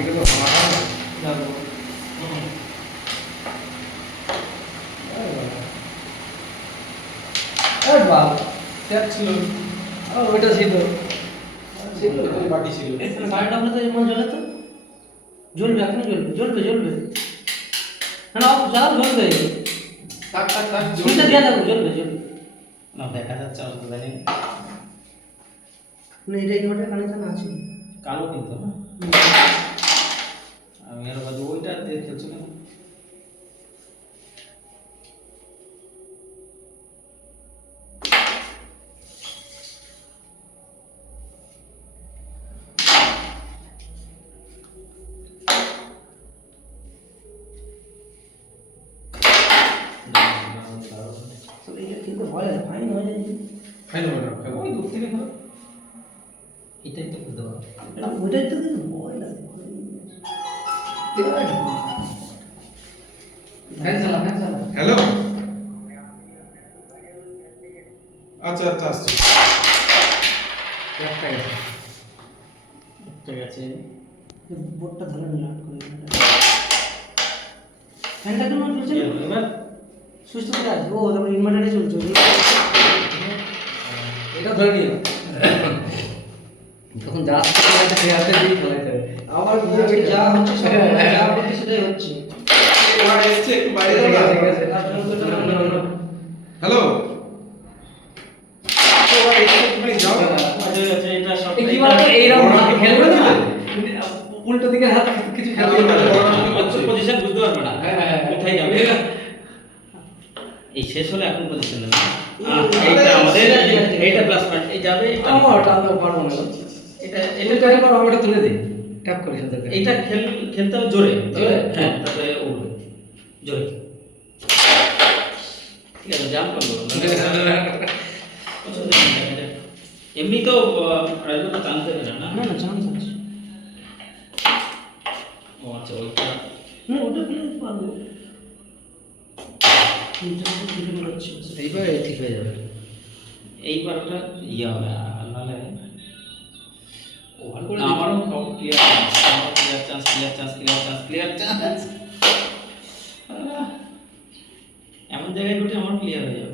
থেকে তো ভাড়া যাবো বাবা ট্যাপ ছিল ওইটা ছিল বাকি ছিল গাড়িটা তো এমন জ্বলে তো জ্বলবে এখন জ্বলবে জ্বলবে জ্বলবে না জ্বালা জ্বলবে টাক টাক টাক সুইচটা দিয়ে দেবো জ্বলবে জ্বলবে না দেখা যাচ্ছে আমার তো জানি না। না এটা ইনভার্টার কানেকশন আছে কালো কিন্তু না আমি আর বাজু ওইটা দিয়ে খেলছি না তো এটা কিন্তু হয় না ফাইন হয়ে যায় ফাইন হবে না ওই দূর থেকে ধরো এটাই তো খুলতে পারো ওইটাই তো কিন্তু ভয় লাগে ফ্যান চালা হ্যালো আচ্ছা আচ্ছা আসছি ঠিক আছে বোর্ডটা ধরে লাট করে ফ্যানটা কেন চলছে না এবার সুইচটা কোথায় আছে ও তারপরে ইনভার্টারে চলছে এটা ধরে নিও তখন যা একটা খেয়াতে দিয়ে খেলাইতে হবে আবার যা হচ্ছে সব যা হচ্ছে সেটাই হচ্ছে এবার এসছে একটু বাইরে ঠিক যাও আছে, ঠিক আছে। হ্যালো তো এবার এসছে তুমি যাও এটা সব এই কি বলতো এইরকম ভাবে খেলবে না উল্টো দিকে হাত কিছু খেলবে না পজিশন বুঝতে পারবে না হ্যাঁ, হ্যাঁ, হ্যাঁ। কোথায় যাবে এই শেষ হলে এখন পজিশন নেবে এইটা আমাদের এইটা প্লাস পয়েন্ট এই যাবে এটা আমার ওটা আমি পারবো না এটা এটা ট্রাই করো আমি ওটা তুলে দিই ট্যাপ করে সাথে এইটা খেলতে হবে জোরে জোরে? হ্যাঁ তারপরে উঠবে জোরে ঠিক আছে জাম্প করবো এমনি তো রাজু চান্স দেবে না না না চান্স আছে ও আচ্ছা ওইটা না ওটা প্লে পারবো এটা হচ্ছে এইবার ঠিক হয়ে যাবে এইবার ওটা ইয়ে হবে আর নাহলে ওভার করে আমারও clear chance clear chance clear chance clear chance এমন জায়গায় ঘটে আমার ক্লিয়ার হয়ে যাবে